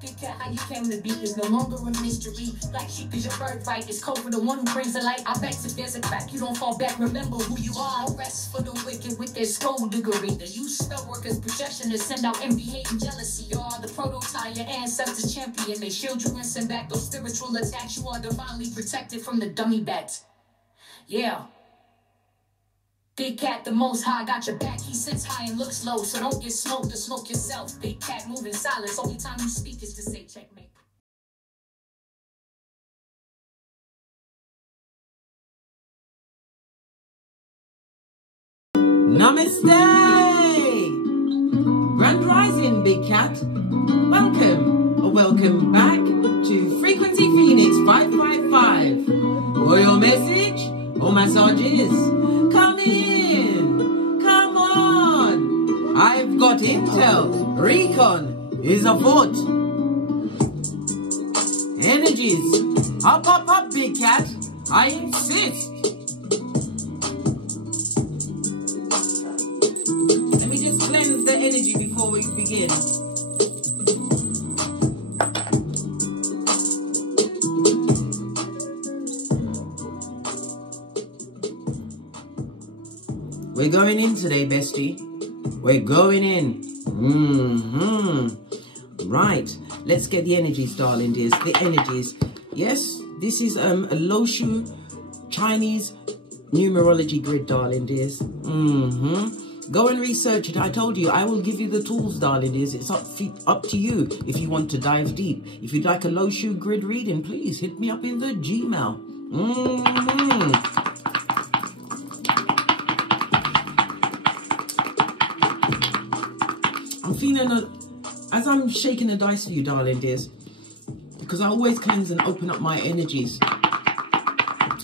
Big cat, how you came to be is no longer a mystery. Black sheep is your birthright. It's code for the one who brings the light. I bet if there's a crack, you don't fall back. Remember who you are. No rest for the wicked with their skullduggery. The use spell workers' projection to send out envy, hate, and jealousy. You are the prototype, your ancestors champion. They shield you and send back those spiritual attacks. You are divinely protected from the dummy bats. Yeah. Big cat, the most high, got your back. He sits high and looks low, so don't get smoked or smoke yourself. Big cat moving silence. Only time you speak is to say checkmate. Namaste! Grand Rising, Big Cat. Welcome back to Frequency Phoenix 555. For your message or massages, come in, come on. I've got intel, recon is afoot. Energies, up, Big Cat, I insist. Let me just cleanse the energy before we begin. We're going in today, bestie. We're going in. Right. Let's get the energies, darling dears. The energies. Yes, this is a Loshu Chinese numerology grid, darling dears. Go and research it. I told you, I will give you the tools, darling dears. It's up to you if you want to dive deep. If you'd like a Loshu grid reading, please hit me up in the Gmail. I'm feeling as I'm shaking the dice for you, darling dears, because I always cleanse and open up my energies.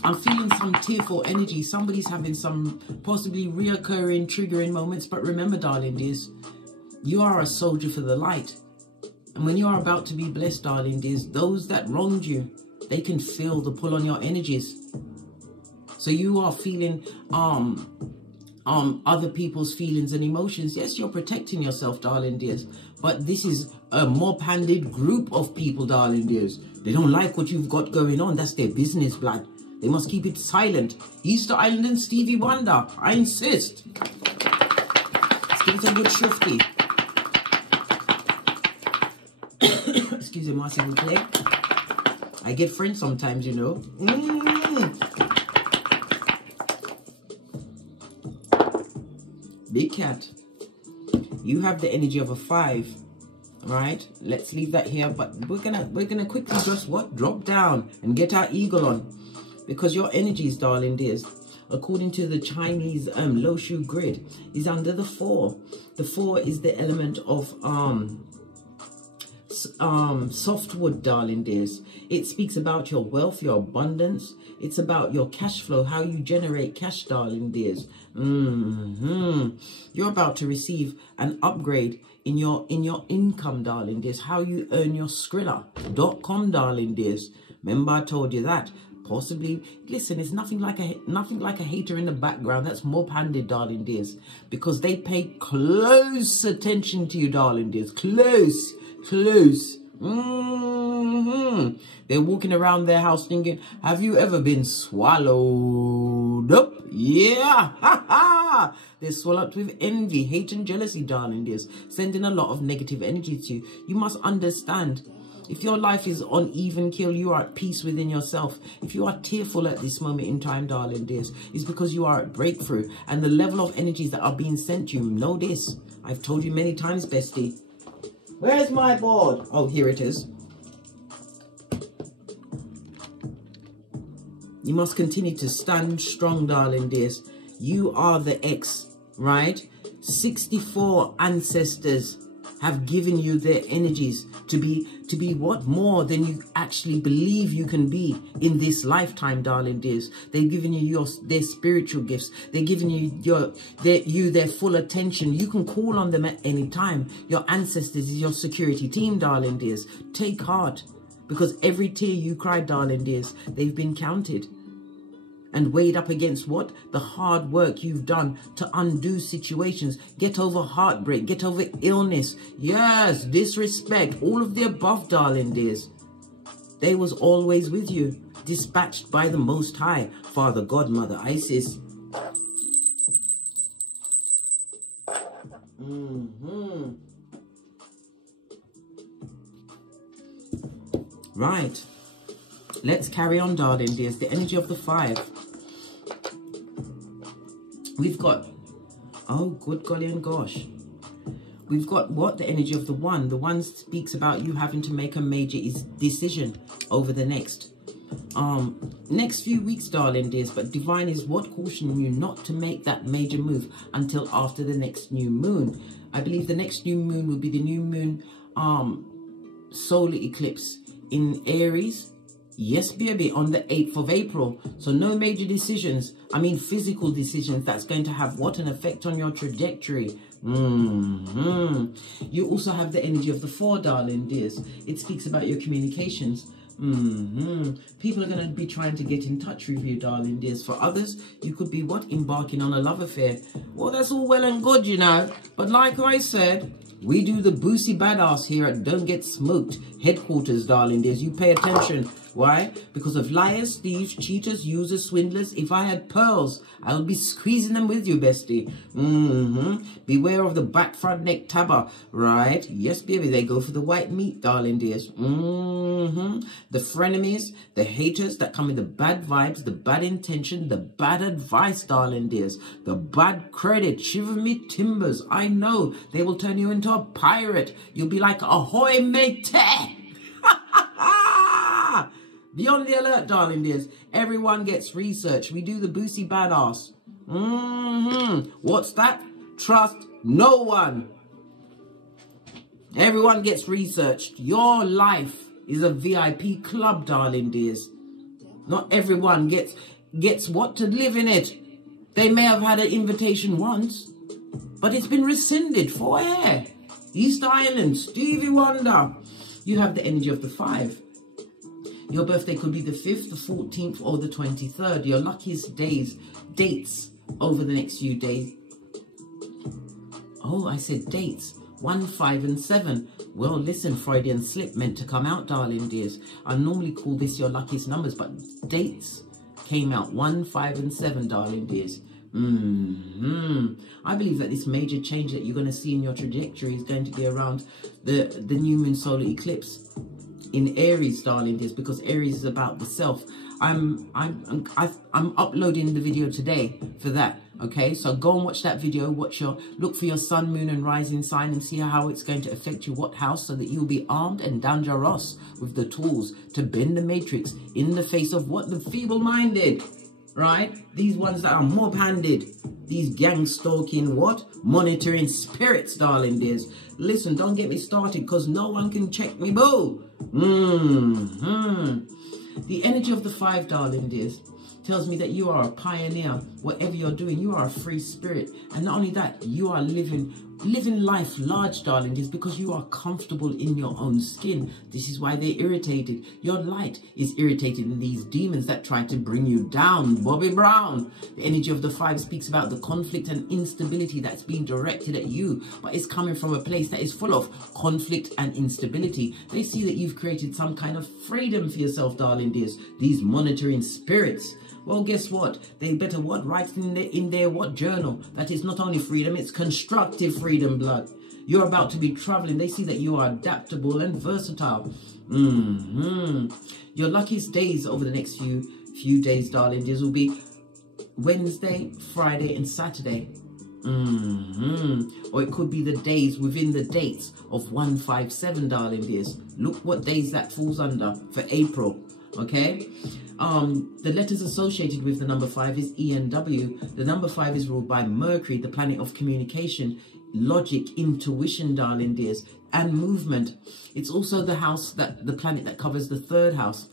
I'm feeling some tearful energy. Somebody's having some possibly reoccurring, triggering moments. But remember, darling dears, you are a soldier for the light. And when you are about to be blessed, darling dears, those that wronged you, they can feel the pull on your energies. So you are feeling other people's feelings and emotions. Yes, you're protecting yourself, darling dears, but this is a mob-handed group of people, darling dears. They don't like what you've got going on. That's their business, blood. They must keep it silent. Easter Island and Stevie Wonder, I insist. Let's give it a good shifty. Excuse me, s'il vous plaît. I get French sometimes, you know. Big Cat, you have the energy of a 5, right? Let's leave that here, but we're gonna quickly just drop down and get our eagle on, because your energies, darling dears, according to the Chinese Loshu grid, is under the 4. The 4 is the element of softwood, darling dears. It speaks about your wealth, your abundance. It's about your cash flow, how you generate cash, darling dears. You're about to receive an upgrade in your income, darling dears. How you earn your Skrilla.com, darling dears. Remember I told you that. Possibly, listen, it's nothing like a hater in the background. That's mob-handed, darling dears, because they pay close attention to you, darling dears. Close. They're walking around their house thinking, have you ever been swallowed up? Yeah. They're swallowed with envy, hate, and jealousy, darling dears, sending a lot of negative energy to you. You must understand, if your life is on even keel, you are at peace within yourself. If you are tearful at this moment in time, darling dears, it's because you are at breakthrough. And the level of energies that are being sent to you, know this. I've told you many times, bestie. Where's my board? Oh, here it is. You must continue to stand strong, darling dears. You are the X, right? 64 ancestors have given you their energies to be what more than you actually believe you can be in this lifetime, darling dears. They've given you their spiritual gifts. They're giving you their full attention. You can call on them at any time. Your ancestors is your security team, darling dears. Take heart, because every tear you cried, darling dears, they've been counted. and weighed up against what? The hard work you've done to undo situations, get over heartbreak, get over illness, yes, disrespect, all of the above, darling dears. They was always with you, dispatched by the Most High, Father, God, Mother, Isis. Right. Let's carry on, darling dears. The energy of the 5. We've got, oh, good golly and gosh. We've got what? The energy of the 1. The 1 speaks about you having to make a major decision over the next few weeks, darling dears. But divine is what? Cautioning you not to make that major move until after the next new moon. I believe the next new moon will be the new moon solar eclipse in Aries. Yes, baby, on the 8th of April. So no major decisions. I mean, physical decisions. That's going to have what? An effect on your trajectory. You also have the energy of the 4, darling dears. It speaks about your communications. People are going to be trying to get in touch with you, darling dears. For others, you could be what? Embarking on a love affair. Well, that's all well and good, you know. But like I said, we do the boozy badass here at Don't Get Smoked headquarters, darling dears. You pay attention. Why? Because of liars, thieves, cheaters, users, swindlers. If I had pearls, I would be squeezing them with you, bestie. Beware of the bat front neck tabber, right? Yes, baby, they go for the white meat, darling dears. The frenemies, the haters that come with the bad vibes, the bad intention, the bad advice, darling dears. The bad credit, shiver me timbers. I know, they will turn you into a pirate. You'll be like, ahoy, mate. Be on the alert, darling dears. Everyone gets research. We do the boozy badass. What's that? Trust no one. Everyone gets researched. Your life is a VIP club, darling dears. Not everyone gets what? To live in it. They may have had an invitation once, but it's been rescinded for air. East Island, Stevie Wonder. You have the energy of the 5. Your birthday could be the 5th, the 14th, or the 23rd. Your luckiest dates over the next few days. Oh, I said dates. 1, 5, and 7. Well, listen, Freudian slip meant to come out, darling dears. I normally call this your luckiest numbers, but dates came out 1, 5, and 7, darling dears. I believe that this major change that you're going to see in your trajectory is going to be around the new moon solar eclipse in Aries, darling dears, because Aries is about the self. I'm uploading the video today for that. Okay, so go and watch that video. Look for your sun, moon, and rising sign and see how it's going to affect you, what house, so that you'll be armed and dangerous with the tools to bend the matrix in the face of what? The feeble-minded, right? These ones that are mob-handed, these gang-stalking what? Monitoring spirits, darling dears. Listen, don't get me started, because no one can check me, boo. The energy of the 5, darling dears, tells me that you are a pioneer. Whatever you're doing, you are a free spirit. And not only that, you are living life large, darling dears, because you are comfortable in your own skin. This is why they're irritated. Your light is irritated in these demons that try to bring you down. Bobby Brown. The energy of the 5 speaks about the conflict and instability that's being directed at you, but it's coming from a place that is full of conflict and instability. They see that you've created some kind of freedom for yourself, darling dears. These monitoring spirits. Well, guess what? They better what? Write in their what? Journal. That is not only freedom, it's constructive freedom, blood. You're about to be traveling. They see that you are adaptable and versatile. Your luckiest days over the next few days, darling dears, will be Wednesday, Friday, and Saturday. Or it could be the days within the dates of 157, darling dears. Look what days that falls under for April. Okay, the letters associated with the number 5 is E and W. The number 5 is ruled by Mercury, the planet of communication, logic, intuition, darling dears, and movement. It's also the planet that covers the 3rd house.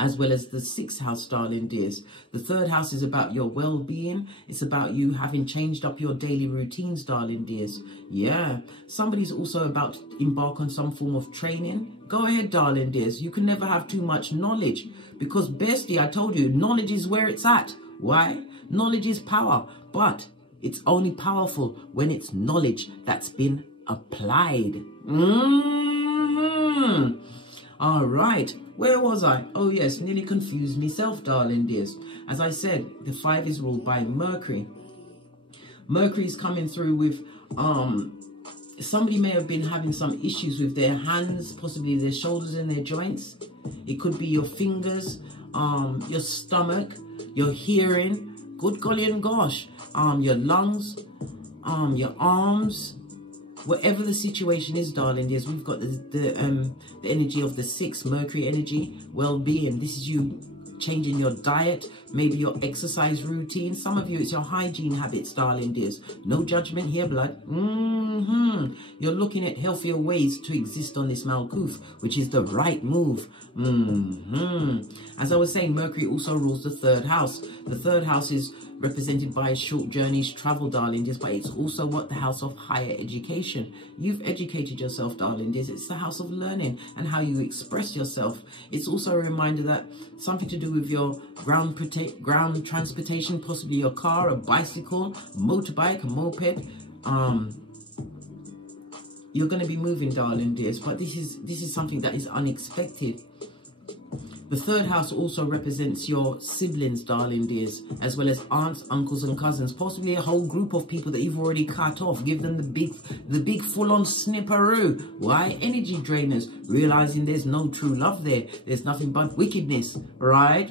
as well as the 6th house, darling dears. The 3rd house is about your well-being. It's about you having changed up your daily routines, darling dears. Yeah, somebody's also about to embark on some form of training. Go ahead, darling dears. You can never have too much knowledge, because bestie, I told you, knowledge is where it's at. Why? Knowledge is power, but it's only powerful when it's knowledge that's been applied. All right, where was I? Oh yes, nearly confused myself, darling dears. As I said, the 5 is ruled by Mercury. Mercury is coming through with somebody may have been having some issues with their hands, possibly their shoulders and their joints. It could be your fingers, your stomach, your hearing, good golly and gosh, your lungs, your arms. Whatever the situation is, darling dears, we've got the energy of the 6th, Mercury energy, well-being. This is you changing your diet, maybe your exercise routine. Some of you, it's your hygiene habits, darling dears. No judgment here, blood. You're looking at healthier ways to exist on this Malkuth, which is the right move. As I was saying, Mercury also rules the 3rd house. The 3rd house is represented by short journeys, travel, darling dears, but it's also what the house of higher education. You've educated yourself, darling dears. It's the house of learning and how you express yourself. It's also a reminder that something to do with your ground transportation, possibly your car, a bicycle, motorbike, a moped. You're going to be moving, darling dears, but this is something that is unexpected. The 3rd house also represents your siblings, darling dears, as well as aunts, uncles and cousins, possibly a whole group of people that you've already cut off. Give them the big full-on snipperoo. Why? Energy drainers, realizing there's no true love there. There's nothing but wickedness, right?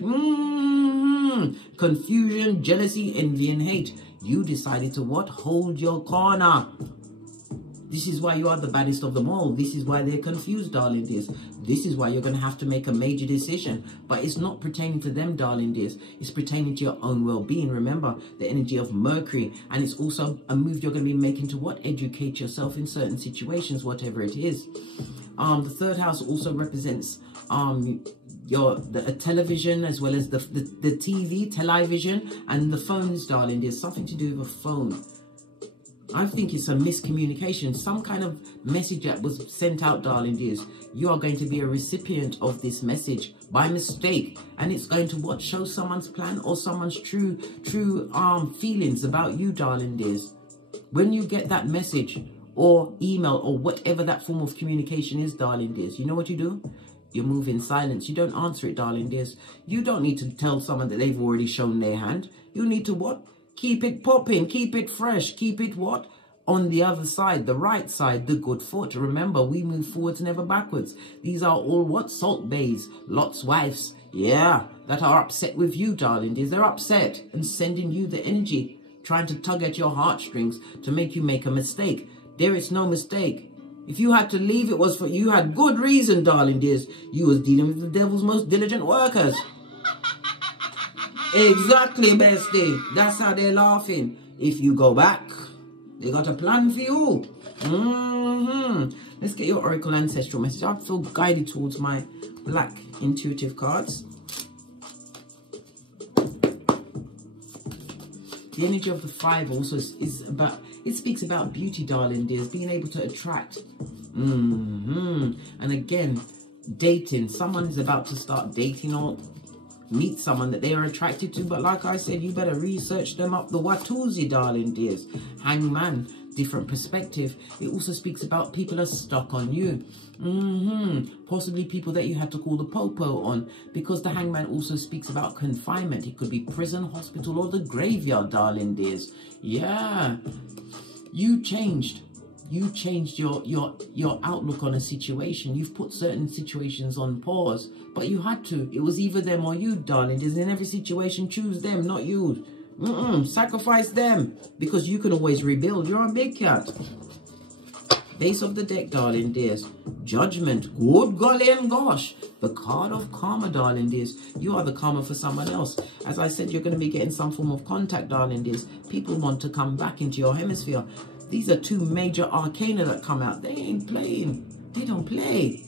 Confusion, jealousy, envy and hate. You decided to what? Hold your corner. This is why you are the baddest of them all. This is why they're confused, darling dears. This is why you're going to have to make a major decision. But it's not pertaining to them, darling dears. It's pertaining to your own well-being. Remember, the energy of Mercury. And it's also a move you're going to be making to what? Educate yourself in certain situations, whatever it is. The 3rd house also represents a television, as well as the television, and the phones, darling dears. Something to do with a phone. I think it's a miscommunication, some kind of message that was sent out, darling dears. You are going to be a recipient of this message by mistake, and it's going to what? Show someone's plan or someone's true feelings about you, darling dears. When you get that message or email or whatever that form of communication is, darling dears, you know what you do? You move in silence. You don't answer it, darling dears. You don't need to tell someone that they've already shown their hand. You need to what? Keep it popping, keep it fresh, keep it what? On the other side, the right side, the good foot. Remember, we move forwards, never backwards. These are all what? Salt bays, Lot's wives. Yeah, that are upset with you, darling dears. They're upset and sending you the energy, trying to tug at your heartstrings to make you make a mistake. There is no mistake. If you had to leave, it was for you had good reason, darling dears. You was dealing with the devil's most diligent workers. Exactly, bestie. That's how they're laughing. If you go back, they got a plan for you. Let's get your Oracle Ancestral message. I feel guided towards my black intuitive cards. The energy of the 5 also is about, it speaks about beauty, darling dears, being able to attract. And again, dating. Someone is about to start dating or meet someone that they are attracted to, but like I said, you better research them up the Watusi, darling dears. Hangman, different perspective. It also speaks about people are stuck on you. Possibly people that you had to call the popo on, because the Hangman also speaks about confinement. It could be prison, hospital, or the graveyard, darling dears. Yeah, you changed. You changed your outlook on a situation. You've put certain situations on pause, but you had to. It was either them or you, darling. In every situation, choose them, not you. Sacrifice them, because you can always rebuild. You're a big cat. Base of the deck, darling dears. Judgment. Good golly and gosh. The card of karma, darling dears. You are the karma for someone else. As I said, you're going to be getting some form of contact, darling dears. People want to come back into your hemisphere. These are 2 major arcana that come out. They ain't playing. They don't play.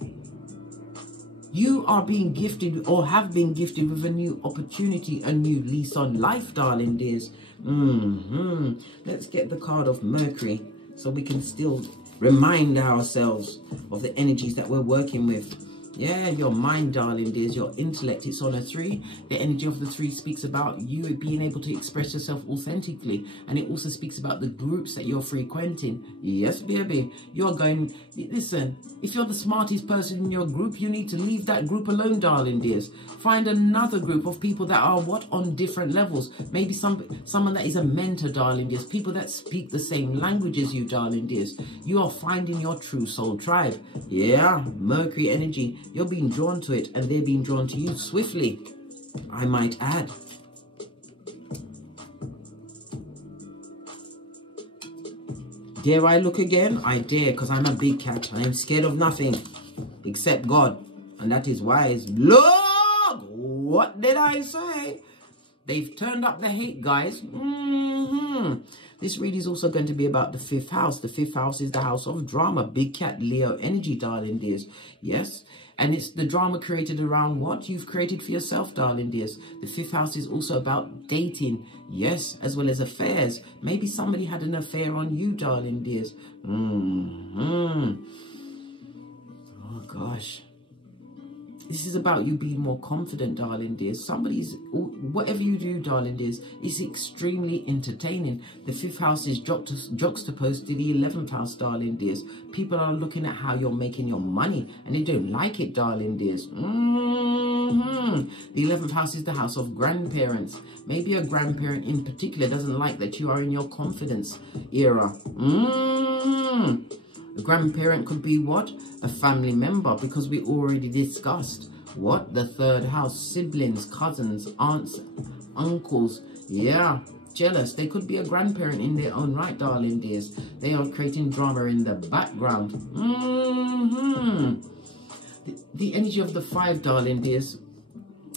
You are being gifted or have been gifted with a new opportunity, a new lease on life, darling dears. Let's get the card of Mercury so we can still remind ourselves of the energies that we're working with. Yeah, your mind, darling dears, your intellect, it's on a 3. The energy of the 3 speaks about you being able to express yourself authentically. And it also speaks about the groups that you're frequenting. Yes, baby, you're going, listen, if you're the smartest person in your group, you need to leave that group alone, darling dears. Find another group of people that are on different levels. Maybe someone that is a mentor, darling dears. People that speak the same language as you, darling dears. You are finding your true soul tribe. Yeah, Mercury energy. You're being drawn to it and they're being drawn to you swiftly, I might add. Dare I look again? I dare, because I'm a big cat. I am scared of nothing except God. And that is wise. Look! What did I say? They've turned up the hate, guys. This read is also going to be about the 5th house. The 5th house is the house of drama. Big cat Leo energy, darling dears. Yes. And it's the drama created around what you've created for yourself, darling dears. The 5th house is also about dating. Yes, as well as affairs. Maybe somebody had an affair on you, darling dears. Oh, gosh. This is about you being more confident, darling dears. Whatever you do, darling dears, is extremely entertaining. The 5th house is juxtaposed to the 11th house, darling dears. People are looking at how you're making your money and they don't like it, darling dears. The 11th house is the house of grandparents. Maybe a grandparent in particular doesn't like that you are in your confidence era. A grandparent could be what? A family member, because we already discussed what? The 3rd house, siblings, cousins, aunts, uncles. Yeah, jealous. They could be a grandparent in their own right, darling dears. They are creating drama in the background. The energy of the 5, darling dears,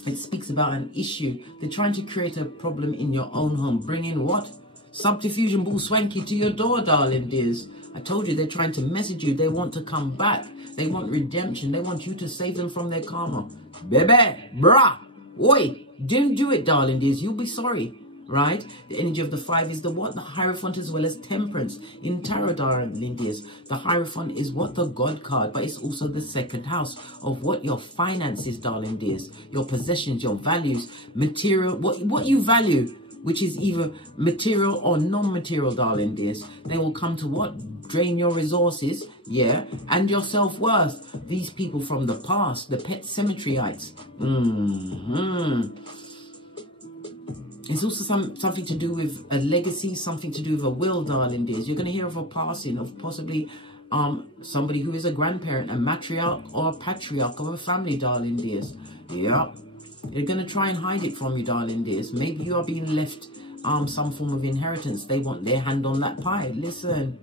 it speaks about an issue. They're trying to create a problem in your own home, bringing what? Subterfuge and bull swanky to your door, darling dears. I told you they're trying to message you. They want to come back. They want redemption. They want you to save them from their karma. Bebe, brah, oi, don't do it, darling dears. You'll be sorry, right? The energy of the 5 is the what? The Hierophant as well as Temperance. In Tarot, darling dears, the Hierophant is what? The God card, but it's also the 2nd house of what? Your finances, darling dears. Your possessions, your values, material, what you value, which is either material or non-material, darling dears. They will come to what? Drain your resources, yeah, and your self-worth. These people from the past, the pet cemeteryites. It's also something to do with a legacy, something to do with a will, darling dears. You're going to hear of a passing of possibly somebody who is a grandparent, a matriarch or a patriarch of a family, darling dears. Yeah. They're going to try and hide it from you, darling dears. Maybe you are being left some form of inheritance. They want their hand on that pie. Listen.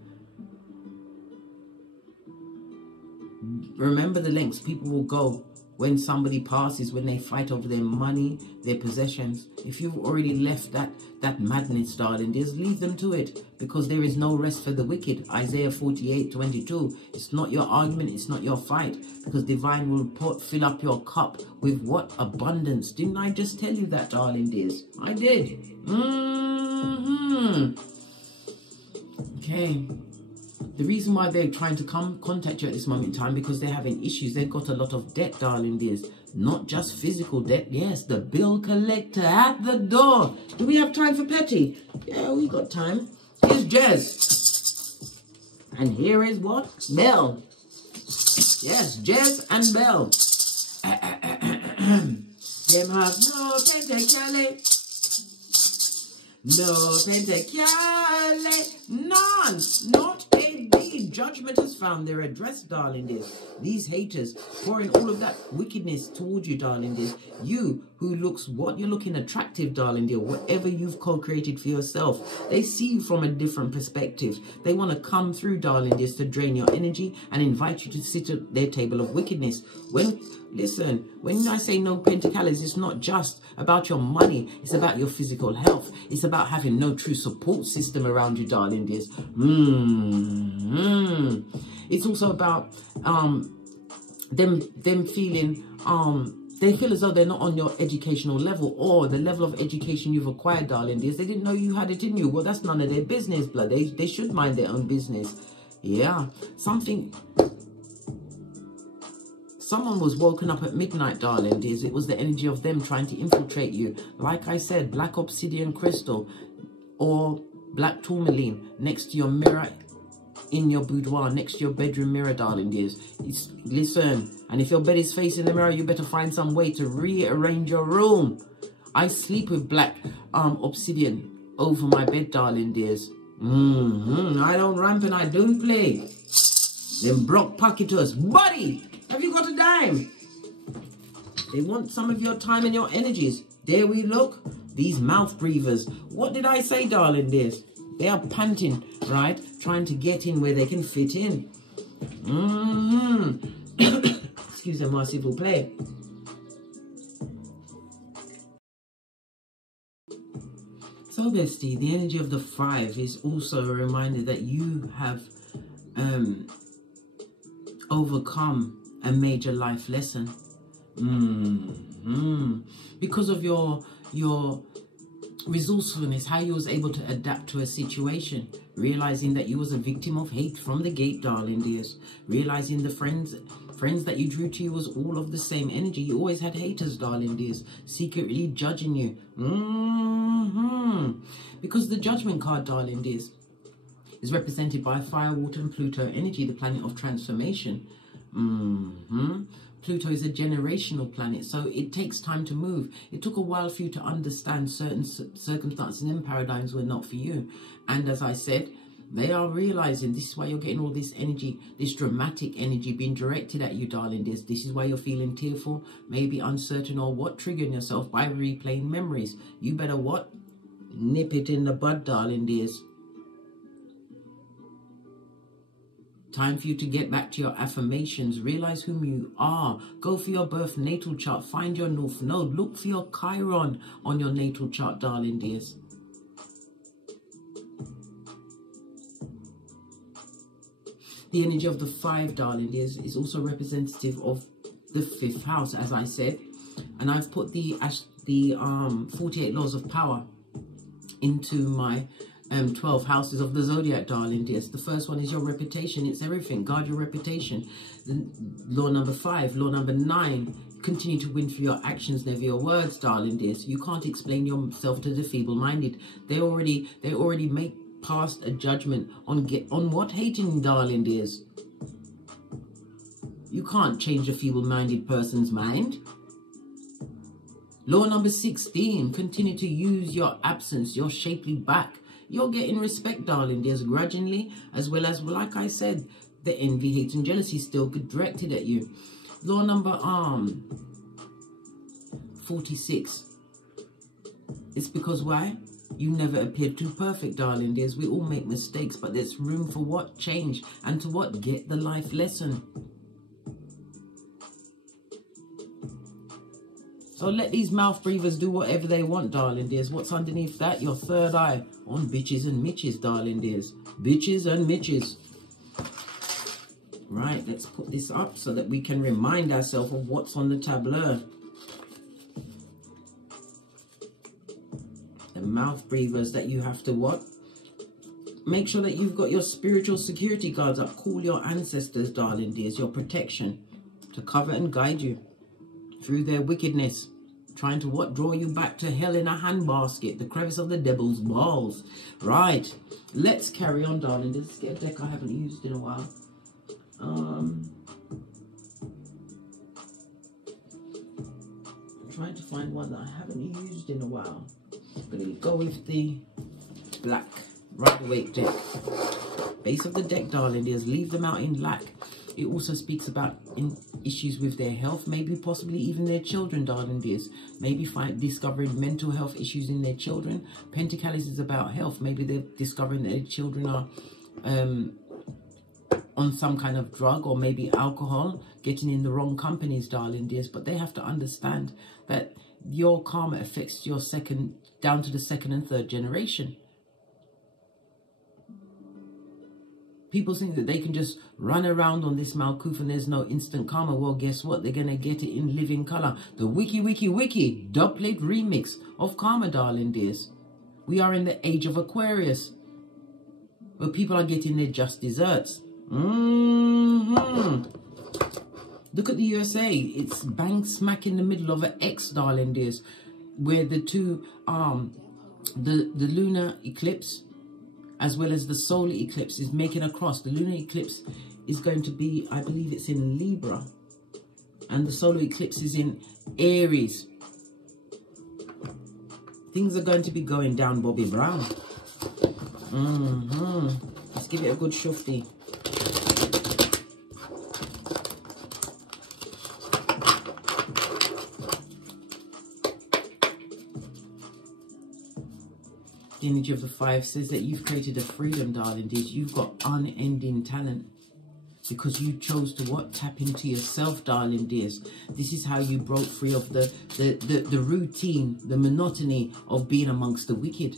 Remember the lengths people will go when somebody passes, when they fight over their money, their possessions. If you've already left that madness, darling dears, leave them to it, because there is no rest for the wicked. Isaiah 48:22. It's not your argument, it's not your fight, because divine will fill up your cup with what? Abundance. Didn't I just tell you that, darling dears? I did. Okay. The reason why they're trying to contact you at this moment in time, because they're having issues. They've got a lot of debt, darling dears. Not just physical debt. Yes, the bill collector at the door. Do we have time for petty? Yeah, we got time. Here's Jez. And here is what? Bell. Yes, Jez and Bell. Them have no pentacale. No pentacale. None. Not a D. Judgment is found their address, darling dears. These haters pouring all of that wickedness towards you, darling dears. You who looks what? You're looking attractive, darling dear. Whatever you've co-created for yourself, they see you from a different perspective. They want to come through, darling dears, to drain your energy and invite you to sit at their table of wickedness. Listen, when I say no pentacles, it's not just about your money. It's about your physical health. It's about having no true support system around you, darling dears. It's also about them feeling, they feel as though they're not on your educational level or the level of education you've acquired, darling dears. They didn't know you had it in you. Well, that's none of their business, blood. They should mind their own business. Yeah. Someone was woken up at midnight, darling dears. It was the energy of them trying to infiltrate you. Like I said, black obsidian crystal or black tourmaline next to your mirror in your boudoir, next to your bedroom mirror, darling dears. Listen, and if your bed is facing the mirror, you better find some way to rearrange your room. I sleep with black obsidian over my bed, darling dears. I don't ramp and I don't play. Them broke pocketers. Buddy, have you got a dime? They want some of your time and your energies. There we look. These mouth breathers. What did I say, darling dears? They are panting, right? Trying to get in where they can fit in. Excuse me, my civil play. So, bestie, the energy of the 5 is also a reminder that you have overcome a major life lesson. Because of your resourcefulness, how you was able to adapt to a situation, realizing that you was a victim of hate from the gate, darling dears, realizing the friends that you drew to you was all of the same energy. You always had haters, darling dears, secretly judging you. Because the judgment card, darling dears, is represented by fire, water and Pluto energy, the planet of transformation. Pluto is a generational planet, so it takes time to move. It took a while for you to understand certain circumstances and paradigms were not for you. And as I said, they are realizing this is why you're getting all this energy, this dramatic energy being directed at you, darling dears. This is why you're feeling tearful, maybe uncertain, or what, triggering yourself by replaying memories. You better what? Nip it in the bud, darling dears. Time for you to get back to your affirmations. Realize whom you are. Go for your birth natal chart. Find your North Node. Look for your Chiron on your natal chart, darling dears. The energy of the 5, darling dears, is also representative of the 5th house, as I said. And I've put the 48 laws of power into my 12 houses of the zodiac, darling dears. The first one is your reputation. It's everything. Guard your reputation. Law number 5, law number 9, continue to win for your actions, never your words, darling dears. You can't explain yourself to the feeble-minded. They already make past a judgment on what hating, darling dears. You can't change a feeble-minded person's mind. Law number 16, continue to use your absence, your shapely back. You're getting respect, darling dears, grudgingly, as well as, like I said, the envy, hate, and jealousy still directed at you. Law number 46. It's because why? You never appeared too perfect, darling dears. We all make mistakes, but there's room for what? Change. And to what? Get the life lesson. So let these mouth breathers do whatever they want, darling dears. What's underneath that? Your third eye on bitches and mitches, darling dears. Bitches and mitches. Right, let's put this up so that we can remind ourselves of what's on the tableau. The mouth breathers that you have to what? Make sure that you've got your spiritual security guards up. Call your ancestors, darling dears, your protection to cover and guide you through their wickedness, trying to what? Draw you back to hell in a handbasket, the crevice of the devil's balls. Right, let's carry on, darling. Let's get a deck I haven't used in a while. I'm trying to find one that I haven't used in a while. I'm going to go with the black Rider-Waite deck. Base of the deck, darling dears, leave them out in lack. It also speaks about issues with their health, maybe possibly even their children, darling dears. Maybe discovering mental health issues in their children. Pentacles is about health. Maybe they're discovering that their children are on some kind of drug or maybe alcohol, getting in the wrong companies, darling dears. But they have to understand that your karma affects your down to the 2nd and 3rd generation. People think that they can just run around on this Malkuth and there's no instant karma. Well, guess what? They're going to get it in living color. The wiki dubplate remix of karma, darling dears. We are in the age of Aquarius, where people are getting their just desserts. Look at the USA. It's bang smack in the middle of an X, darling dears, where the two, the lunar eclipse as well as the solar eclipse is making a cross. The lunar eclipse is going to be, I believe it's in Libra, and the solar eclipse is in Aries. Things are going to be going down Bobby Brown. Let's give it a good shufty. The energy of the 5 says that you've created a freedom, darling dears. You've got unending talent because you chose to what? Tap into yourself, darling dears. This is how you broke free of the routine, the monotony of being amongst the wicked.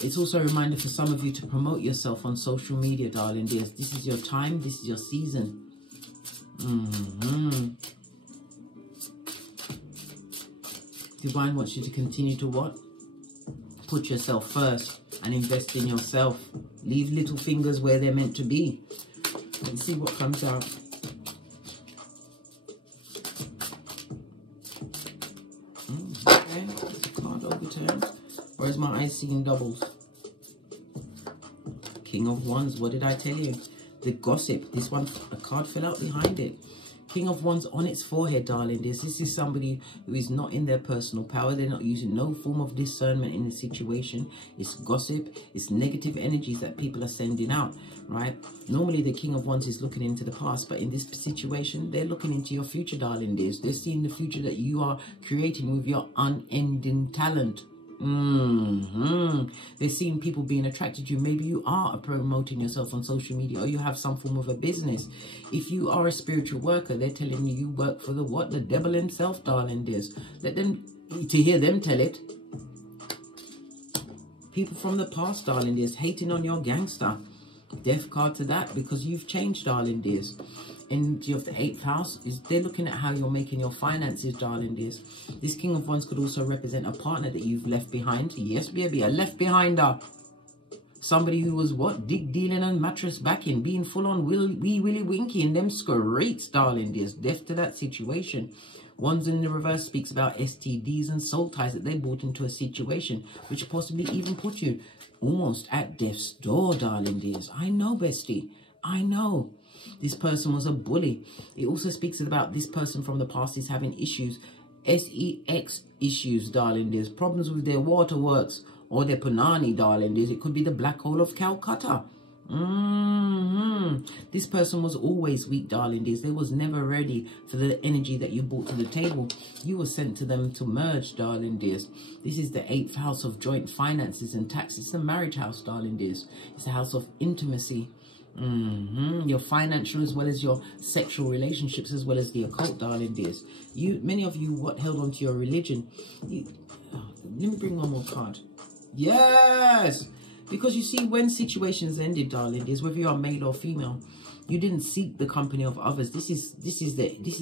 It's also a reminder for some of you to promote yourself on social media, darling dears. This is your time. This is your season. Divine wants you to continue to what? Put yourself first and invest in yourself. Leave little fingers where they're meant to be. Let's see what comes out. Okay, that's a card overturned. Where's my eyes seeing doubles? King of Wands, what did I tell you? The gossip. This one, a card fell out behind it. King of Wands on its forehead, darling. This is somebody who is not in their personal power. They're not using no form of discernment in the situation. It's gossip. It's negative energies that people are sending out, right? Normally, the King of Wands is looking into the past, but in this situation, they're looking into your future, darling dears. They're seeing the future that you are creating with your unending talent. They're seeing people being attracted to you. Maybe you are promoting yourself on social media, or you have some form of a business. If you are a spiritual worker, they're telling you you work for the what? The devil himself, darling dears. Let them, to hear them tell it. People from the past, darling dears, hating on your gangster. Death card to that, because you've changed, darling dears. Energy of the 8th house is they're looking at how you're making your finances, darling dears. This King of Wands could also represent a partner that you've left behind. Yes, baby, a left behinder. Somebody who was what? Dig dealing and mattress backing, being full on wee willy winky in them scrates, darling dears. Death to that situation. Wands in the reverse speaks about STDs and soul ties that they brought into a situation, which possibly even put you almost at death's door, darling dears. I know, bestie. I know. This person was a bully. It also speaks about this person from the past is having issues, sex issues, darling dears. Problems with their waterworks or their punani, darling dears. It could be the black hole of Calcutta. This person was always weak, darling dears. They was never ready for the energy that you brought to the table. You were sent to them to merge, darling dears. This is the 8th house of joint finances and tax. It's the marriage house, darling dears. It's a house of intimacy. Your financial as well as your sexual relationships as well as the occult, darling dears. Many of you what held on to your religion. Let me bring one more card. Yes, because you see, when situations ended, darling dears, whether you are male or female, you didn't seek the company of others. This is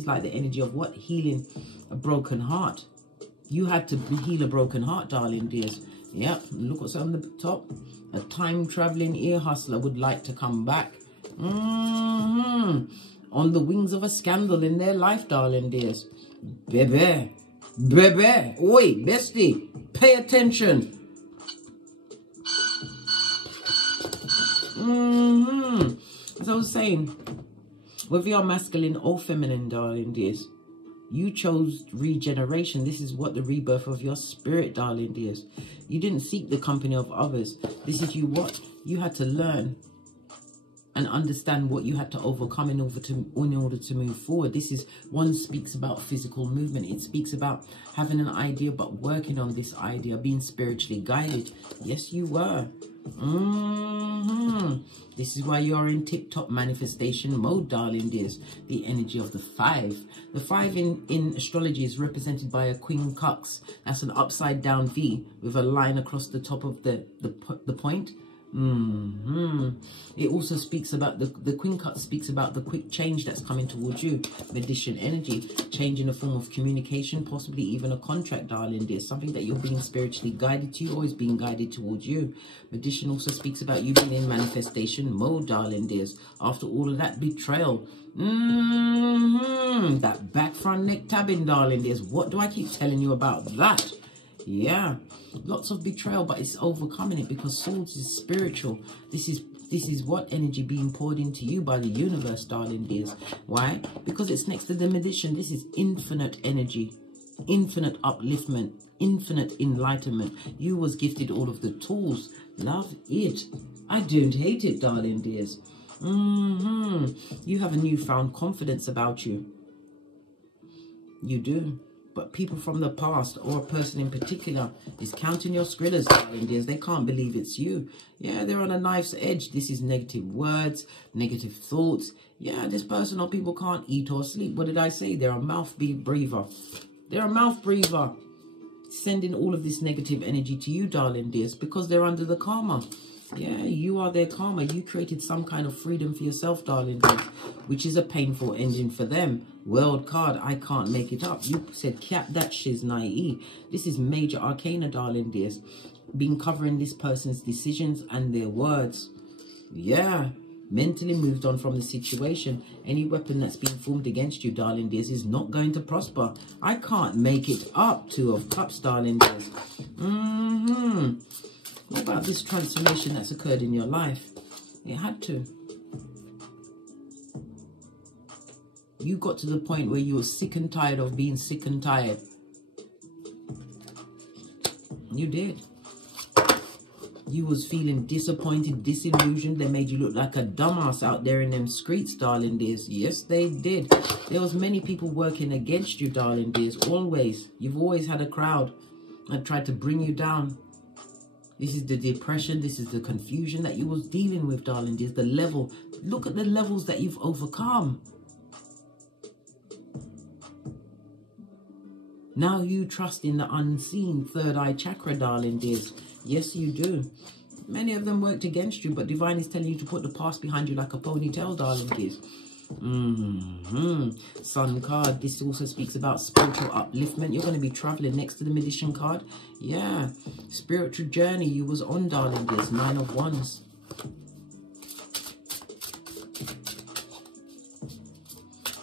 like the energy of what? Healing a broken heart. You had to heal a broken heart, darling dears. Yep, look what's on the top. A time-traveling ear hustler would like to come back. On the wings of a scandal in their life, darling dears. Bebe. Oi, bestie. Pay attention. As I was saying, whether you're masculine or feminine, darling dears, you chose regeneration. This is what the rebirth of your spirit, darling dears. You didn't seek the company of others. This is you what? You had to learn and understand what you had to overcome in order to move forward. This is, one speaks about physical movement. It speaks about having an idea but working on this idea, being spiritually guided. Yes, you were. This is why you are in tip-top manifestation mode, darling dears. The energy of the 5. The 5 in astrology is represented by a Queen Cups. That's an upside down V with a line across the top of the point. It also speaks about the Queen Cup speaks about the quick change that's coming towards you. Magician energy, change in a form of communication, possibly even a contract, darling. There's something that you're being spiritually guided to, always being guided towards you. Magician also speaks about you being in manifestation mode, darling. There's after all of that betrayal. That back front neck tabbing, darling. There's what do I keep telling you about that? Yeah, lots of betrayal, but it's overcoming it because swords is spiritual. This is what energy being poured into you by the universe, darling dears. Why? Because it's next to the magician. This is infinite energy, infinite upliftment, infinite enlightenment. You was gifted all of the tools. Love it. I don't hate it, darling dears. You have a newfound confidence about you. You do. But people from the past, or a person in particular, is counting your skrillers, darling dears. They can't believe it's you. Yeah, they're on a knife's edge. This is negative words, negative thoughts. Yeah, this person or people can't eat or sleep. What did I say? They're a mouth breather. They're a mouth breather. Sending all of this negative energy to you, darling dears, because they're under the karma. Yeah, you are their karma. You created some kind of freedom for yourself, darling dears, which is a painful ending for them. World card, I can't make it up. You said, cap that shiznai. This is major arcana, darling dears. Been covering this person's decisions and their words. Yeah, mentally moved on from the situation. Any weapon that's being formed against you, darling dears, is not going to prosper. I can't make it up. 2 of Cups, darling dears. What about this transformation that's occurred in your life? It had to. You got to the point where you were sick and tired of being sick and tired. You did. You was feeling disappointed, disillusioned. They made you look like a dumbass out there in them streets, darling dears. Yes, they did. There was many people working against you, darling dears. Always. You've always had a crowd that tried to bring you down. This is the depression. This is the confusion that you was dealing with, darling dears. The level. Look at the levels that you've overcome. Now you trust in the unseen third eye chakra, darling dears. Yes, you do. Many of them worked against you, but divine is telling you to put the past behind you like a ponytail, darling dears. Sun card. This also speaks about spiritual upliftment. You're going to be traveling next to the magician card. Yeah, spiritual journey you was on, darling dears. 9 of Wands.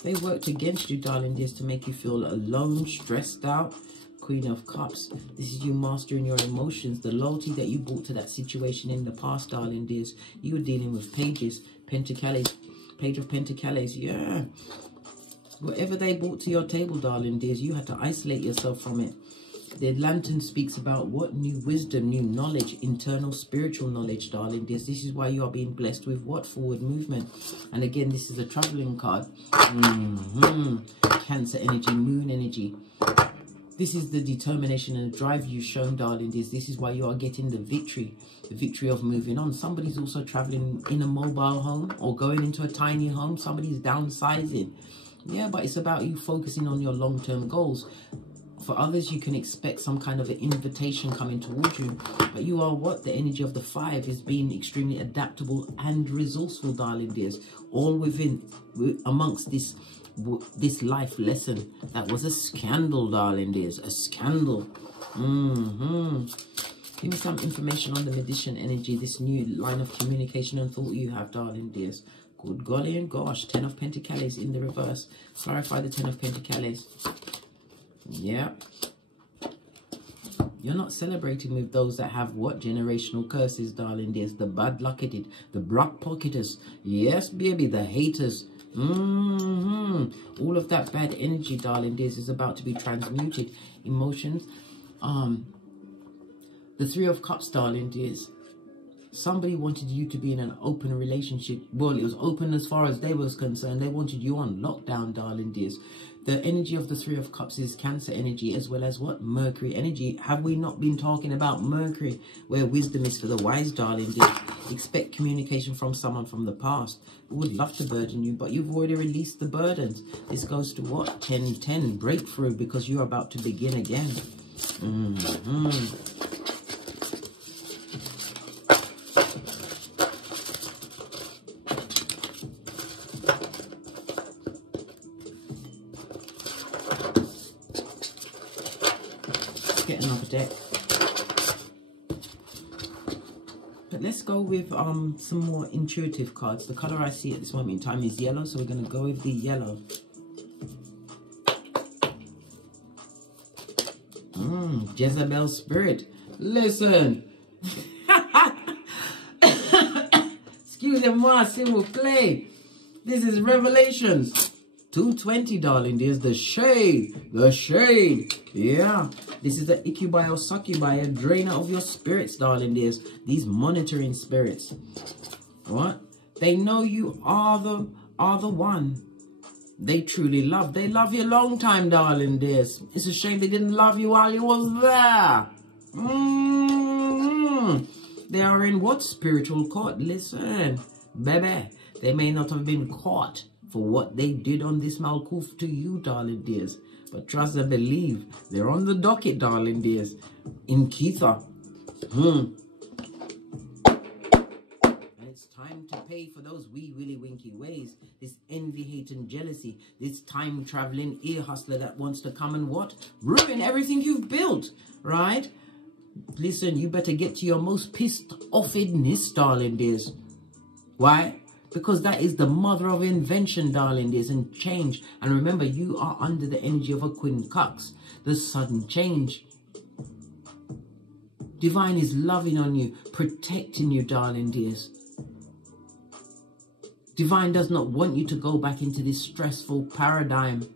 They worked against you, darling dears, to make you feel alone, stressed out. Queen of Cups. This is you mastering your emotions. The loyalty that you brought to that situation in the past, darling dears. You were dealing with pages, pentacles. Page of Pentacles, yeah. Whatever they brought to your table, darling dears, you had to isolate yourself from it. The Lantern speaks about what? New wisdom, new knowledge, internal spiritual knowledge, darling dears. This is why you are being blessed with what? Forward movement. And again, this is a traveling card. Cancer energy, moon energy. This is the determination and the drive you've shown, darling dears. This is why you are getting the victory of moving on. Somebody's also traveling in a mobile home or going into a tiny home. Somebody's downsizing. Yeah, but it's about you focusing on your long-term goals. For others, you can expect some kind of an invitation coming towards you. But you are what? The energy of the 5 is being extremely adaptable and resourceful, darling dears. All amongst this life lesson that was a scandal, darling dears. A scandal. Give me some information on the magician energy, this new line of communication and thought you have, darling dears. Good golly and gosh. 10 of Pentacles in the reverse. Clarify the 10 of Pentacles. Yeah. You're not celebrating with those that have what? Generational curses, darling dears. The bad lucketed, the black pocketers. Yes, baby, the haters. All of that bad energy, darling dears, is about to be transmuted. Emotions. The 3 of Cups, darling dears. Somebody wanted you to be in an open relationship. Well, it was open as far as they was concerned. They wanted you on lockdown, darling dears. The energy of the 3 of Cups is Cancer energy as well as what? Mercury energy. Have we not been talking about Mercury, where wisdom is for the wise, darling dears? Expect communication from someone from the past who would love to burden you, but you've already released the burdens. This goes to what? 10-10, breakthrough, because you're about to begin again. deck. But let's go with some more intuitive cards. The color I see at this moment in time is yellow, so we're going to go with the yellow. Jezebel spirit. Listen. Excusez-moi, s'il vous plaît. This is Revelations 2:20, darling. There's the shade. The shade. Yeah. This is the Ikibai or Succubi, a drainer of your spirits, darling. There's these monitoring spirits. What? They know you are the one. They truly love. They love you a long time, darling. Dears. It's a shame they didn't love you while you was there. They are in what? Spiritual court. Listen, baby. They may not have been caught for what they did on this Malkuth to you, darling dears. But trust and believe, they're on the docket, darling dears. In Keitha. And it's time to pay for those wee willy winky ways. This envy, hate and jealousy. This time traveling ear hustler that wants to come and what? Ruin everything you've built, right? Listen, you better get to your most pissed offedness, darling dears. Why? Because that is the mother of invention, darling dears, and change. And remember, you are under the energy of a quincux, the sudden change. Divine is loving on you, protecting you, darling dears. Divine does not want you to go back into this stressful paradigm.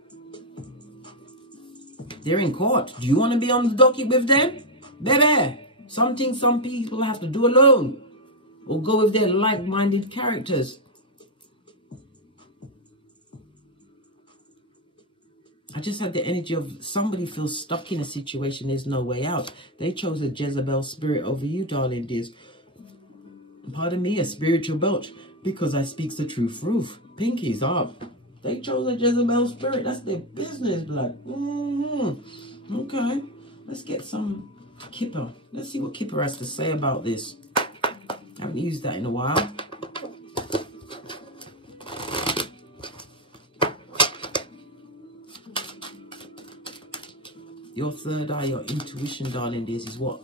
They're in court. Do you want to be on the docket with them? Baby, something some people have to do alone. Or go with their like-minded characters. I just had the energy of somebody feels stuck in a situation. There's no way out. They chose a Jezebel spirit over you, darling dears. Pardon me, a spiritual belch. Because I speaks the truth roof. Pinkies up. They chose a Jezebel spirit. That's their business, blood. Okay. Let's get some Kipper. Let's see what Kipper has to say about this. I haven't used that in a while. Your third eye, your intuition, darling dears, is what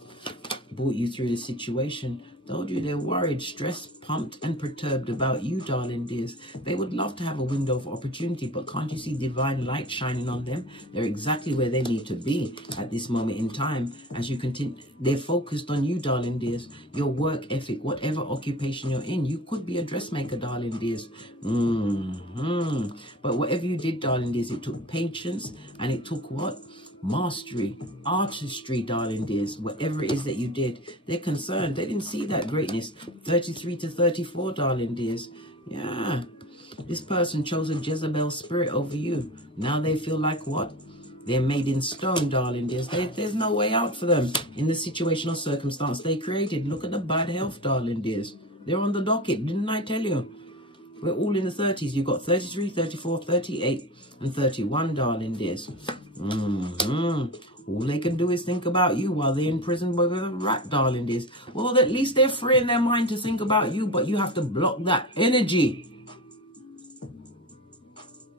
brought you through the situation. Told you they're worried, stressed, pumped and perturbed about you, darling dears. They would love to have a window of opportunity, but can't you see divine light shining on them? They're exactly where they need to be at this moment in time. As you continue, they're focused on you, darling dears. Your work ethic, whatever occupation you're in. You could be a dressmaker, darling dears. But whatever you did, darling dears, it took patience and it took what? Mastery, artistry, darling dears. Whatever it is that you did, they're concerned. They didn't see that greatness. 33 to 34, darling dears. Yeah, this person chose a Jezebel spirit over you. Now they feel like what? They're made in stone, darling dears. There's no way out for them in the situation or circumstance they created. Look at the bad health, darling dears. They're on the docket, didn't I tell you? We're all in the 30s. You've got 33, 34, 38 and 31, darling dears. All they can do is think about you while they're in prison with a rat, darling dears. Well, at least they're free in their mind to think about you, but you have to block that energy.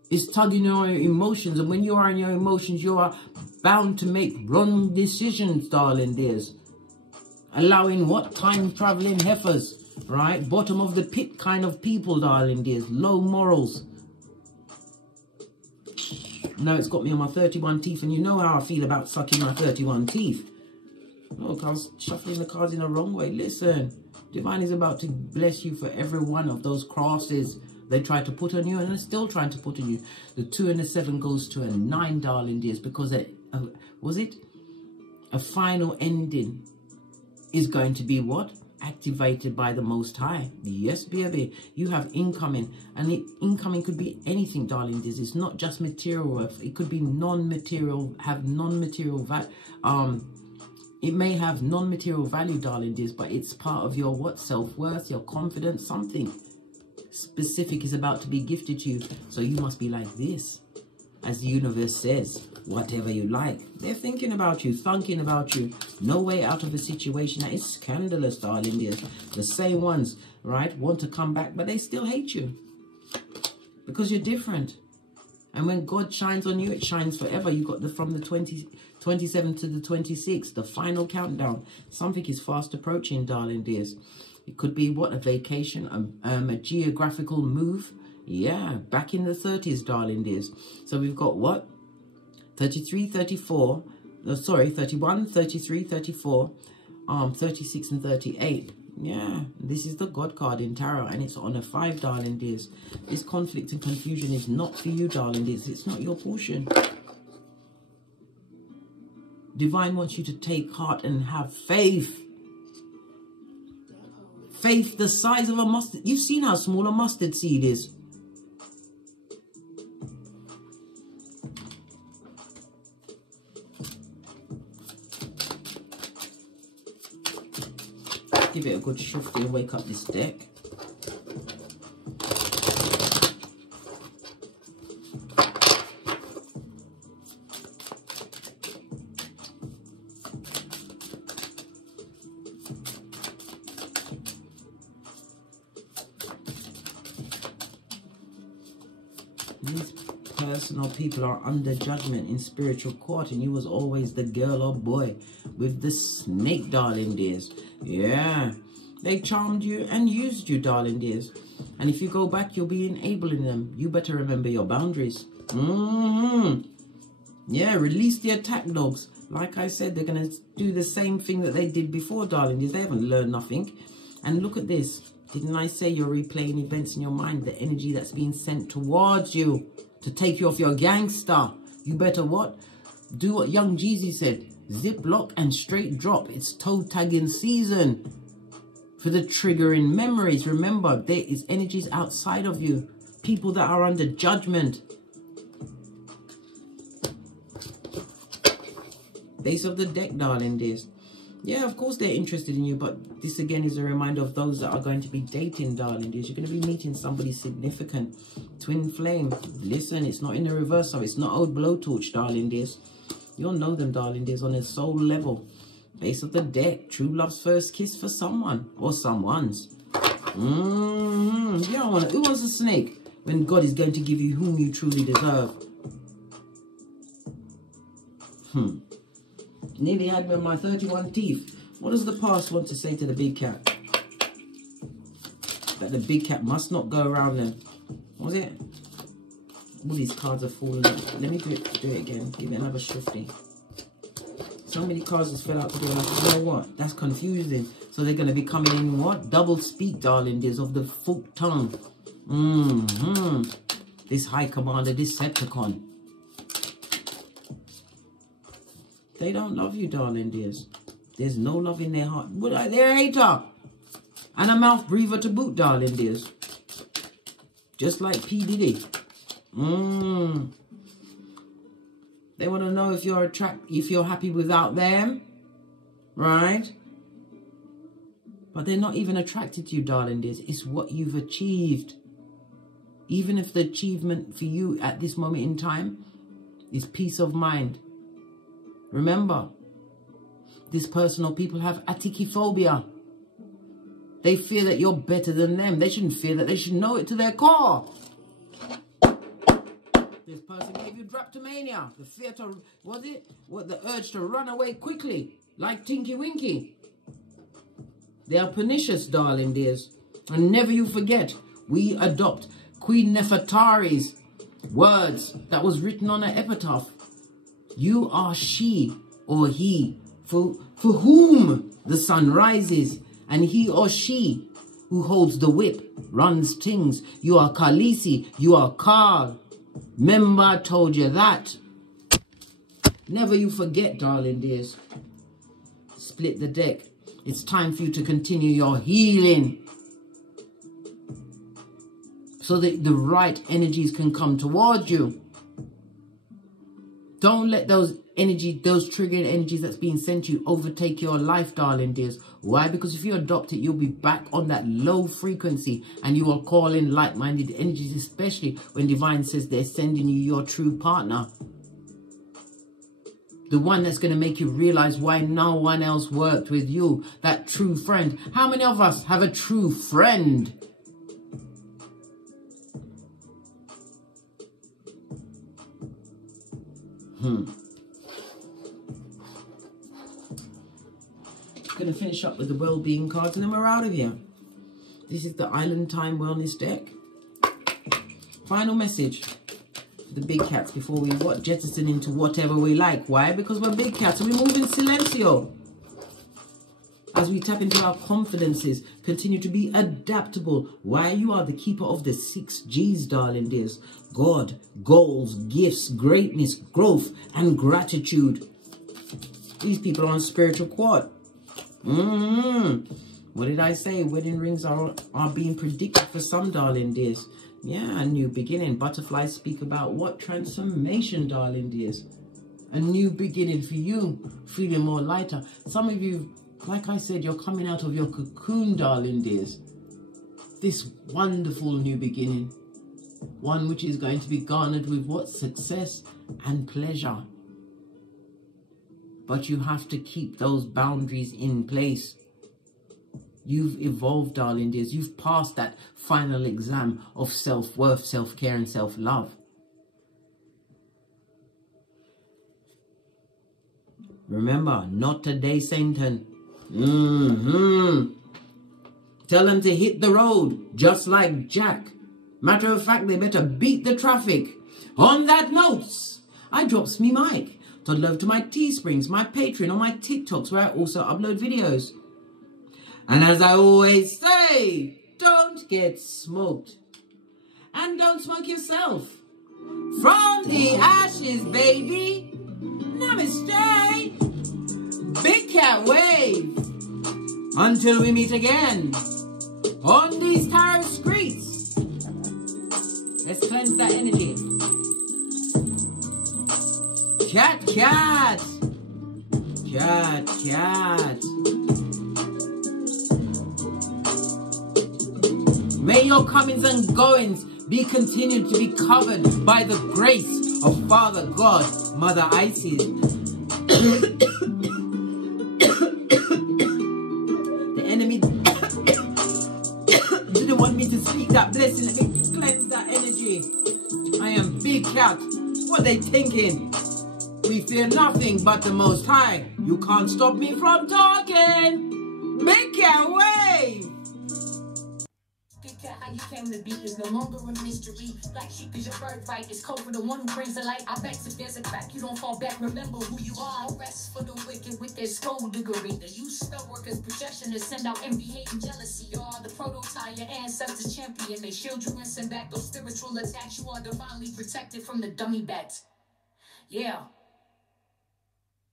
It's tugging on your emotions, and when you are in your emotions, you are bound to make wrong decisions, darling dears. Allowing what? Time-traveling heifers, right? Bottom of the pit kind of people, darling dears. Low morals. Now it's got me on my 31 teeth, and you know how I feel about sucking my 31 teeth. Look, I was shuffling the cards in the wrong way. Listen, Divine is about to bless you for every one of those crosses they tried to put on you, and they're still trying to put on you. The 2 and the 7 goes to a 9, darling dears, because was it? A final ending is going to be what? Activated by the Most High. Yes, baby. You have incoming, and the incoming could be anything, darling dears. It's not just material. It could be non-material, have non-material value. It may have non-material value, darling dears, but it's part of your what? Self-worth, your confidence. Something specific is about to be gifted to you. So you must be like this. As the universe says, whatever you like. They're thinking about you, thinking about you. No way out of a situation that is scandalous, darling dears. The same ones, right, want to come back, but they still hate you. Because you're different. And when God shines on you, it shines forever. You got from the 27th to the 26th, the final countdown. Something is fast approaching, darling dears. It could be what? A vacation, a geographical move. Yeah, back in the 30s, darling dears. So we've got what? 33, 34. Sorry, 31, 33, 34, 36 and 38. Yeah, this is the God card in tarot, and it's on a 5, darling dears. This conflict and confusion is not for you, darling dears. It's not your portion. Divine wants you to take heart and have faith. Faith the size of a mustard. You've seen how small a mustard seed is. Give it a good shufty and wake up this deck. These personal people are under judgment in spiritual court, and you was always the girl or boy with the snake, darling dears. Yeah, they charmed you and used you, darling dears. And if you go back, you'll be enabling them. You better remember your boundaries. Yeah, release the attack dogs. Like I said, they're going to do the same thing that they did before, darling dears. They haven't learned nothing. And look at this. Didn't I say you're replaying events in your mind? The energy that's being sent towards you to take you off your gangster. You better what? Do what young Jeezy said. Zip lock and straight drop. It's toe tagging season for the triggering memories. Remember, there is energies outside of you. People that are under judgment. Base of the deck, darling dears. Yeah, of course they're interested in you, but this again is a reminder of those that are going to be dating, darling dears. You're going to be meeting somebody significant. Twin flame. Listen, it's not in the reverse, so it's not old blowtorch, darling dears. You'll know them, darling dears, on a soul level. Base of the deck. True love's first kiss for someone or someone's. Yeah, who wants a snake when God is going to give you whom you truly deserve? Nearly had me on my 31 teeth. What does the past want to say to the big cat? That the big cat must not go around them. What was it? All these cards are falling. Let me do it again. Give it another shifting. So many cards just fell out together. You know what? That's confusing. So they're going to be coming in what? Double speak, darling dears, of the forked tongue. This High Commander, this Decepticon. They don't love you, darling dears. There's no love in their heart. They're a hater. And a mouth breather to boot, darling dears. Just like P. Diddy. They want to know if you're happy without them. Right? But they're not even attracted to you, darling dears. It's what you've achieved. Even if the achievement for you at this moment in time is peace of mind. Remember, these personal people have atikiphobia. They fear that you're better than them. They shouldn't fear that. They should know it to their core. This person gave you drapetomania. The fear to, the urge to run away quickly, like Tinky Winky. They are pernicious, darling dears. And never you forget, we adopt Queen Nefertari's words that was written on an epitaph. You are she or he for whom the sun rises, and he or she who holds the whip runs things. You are Khaleesi, you are Carl. Remember, I told you that. Never you forget, darling dears. Split the deck. It's time for you to continue your healing, so that the right energies can come towards you. Don't let those triggered energies that's being sent to you overtake your life, darling dears. Why? Because if you adopt it, you'll be back on that low frequency, and you are calling like-minded energies, especially when Divine says they're sending you your true partner. The one that's going to make you realize why no one else worked with you. That true friend. How many of us have a true friend? Gonna finish up with the well-being cards and then we're out of here. This is the Island Time Wellness deck. Final message for the big cats before we jettison into whatever we like. Why? Because we're big cats and we move in silencio. As we tap into our confidences, continue to be adaptable. Why? You are the keeper of the 6 G's, darling dears. God, goals, gifts, greatness, growth, and gratitude. These people are on spiritual quad. What did I say? Wedding rings are being predicted for some, darling dears. Yeah, a new beginning. Butterflies speak about what? Transformation, darling dears. A new beginning for you. Feeling more lighter. Some of you, like I said, you're coming out of your cocoon, darling dears. This wonderful new beginning. One which is going to be garnered with what? Success and pleasure. But you have to keep those boundaries in place. You've evolved, darling dears. You've passed that final exam of self-worth, self-care, and self-love. Remember, not today, Satan. Tell them to hit the road, just like Jack. Matter of fact, they better beat the traffic. On that note, I drops me mic. Toddle over to my Teesprings, my Patreon, or my TikToks, where I also upload videos. And as I always say, don't get smoked. And don't smoke yourself. From the ashes, baby. Namaste. Big cat wave. Until we meet again on these tarot streets. Let's cleanse that energy. Cat, cat. Cat, cat. May your comings and goings be continued to be covered by the grace of Father God, Mother Isis. The enemy didn't want me to speak that blessing. Let me cleanse that energy. I am big cat. What are they thinking? We fear nothing but the Most High. You can't stop me from talking. Big cat wave. How you came to be is no longer a mystery. Like sheep is your birthright. It's code for the one who brings the light. I bet if there's a crack, you don't fall back. Remember who you are. No rest for the wicked with their skullduggery. The you spell workers' projection to send out envy, hate, and jealousy. You are the prototype, your ancestors champion. They shield you and send back those spiritual attacks. You are divinely protected from the dummy bats. Yeah.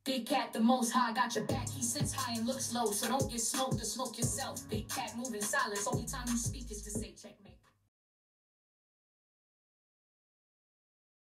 Big cat, the Most High got your back. He sits high and looks low, so don't get smoked or smoke yourself. Big cat moving silence. Only time you speak is to say checkmate.